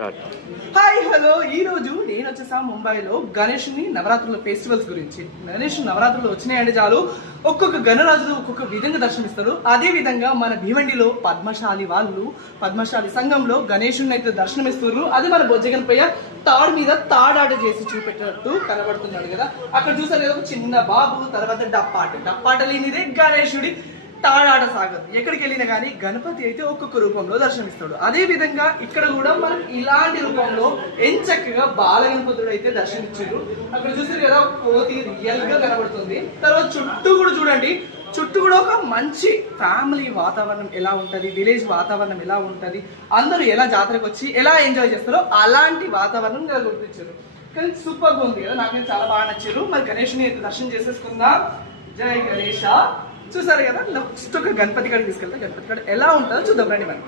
Hi hello ఈ రోజు నేను వచ్చేసా ముంబైలో గణేష్ని నవరాత్రుల ఫెస్టివల్స్ గురించి. గణేష్ నవరాత్రులు వచ్చినాయంటే చాలు ఒక్కొక్క గణరాజులు ఒక్కొక్క విధంగా దర్శనమిస్తారు. అదే విధంగా మన భీవండిలో పద్మశాలి సంఘంలో గణేషుని అయితే దర్శనమిస్తారు. అది మన బొజ్జగనపయ్య తాడు మీద తాడాట చేసి చూపెట్టినట్టు కనబడుతున్నాడు కదా. అక్కడ చూసారు కదా, ఒక చిన్న బాబు, తర్వాత డప్పాట లేనిదే గణేశుడి తాడాట సాగదు. ఎక్కడికి వెళ్ళినా కానీ గణపతి అయితే ఒక్కొక్క రూపంలో దర్శనమిస్తాడు. అదే విధంగా ఇక్కడ కూడా మనం ఇలాంటి రూపంలో ఎంచక్కగా బాలగణపతుడు అయితే దర్శనమిచ్చారు. అక్కడ చూసారు కదా, కోతి రియల్ గా కనబడుతుంది. తర్వాత చుట్టూ కూడా చూడండి, చుట్టూ కూడా ఒక మంచి ఫ్యామిలీ వాతావరణం ఎలా ఉంటది, విలేజ్ వాతావరణం ఎలా ఉంటది, అందరూ ఎలా జాతరకు వచ్చి ఎలా ఎంజాయ్ చేస్తారో అలాంటి వాతావరణం గుర్తించారు. కానీ సూపర్ గా ఉంది కదా, నాకైతే చాలా బాగా నచ్చారు. మరి గణేష్ని అయితే దర్శనం చేసేసుకుందాం. జై గణేష. చూసారు కదా, నెక్స్ట్ ఒక గణపతి కాడికి తీసుకెళ్తే గణపతి కాడ ఎలా ఉంటుందో చూద్దాం రండి మనం.